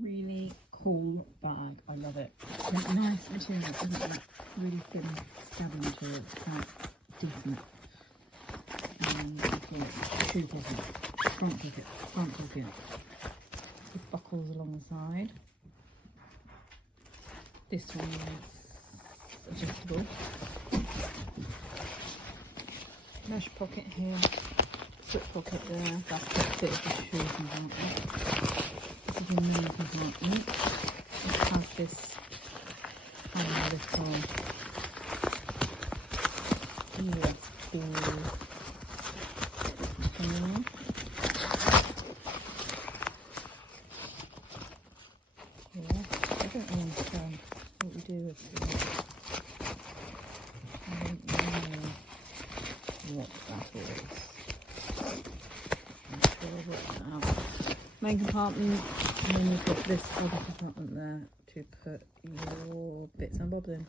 Really cool bag. I love it. That nice material, isn't it? Really thin scabby material. It's quite decent. And you've got shoe pocket, front pocket, with buckles along the side. This one is adjustable. Mesh pocket here, slip pocket there. That's the fit of the shoe compartment. This is a main compartment. It has this little USB thing. Yeah, I don't understand what we do with this. I don't know what that is. I'm sure I'll work that out. Main compartment, and then you've got this other compartment there to put your bits and bobs in.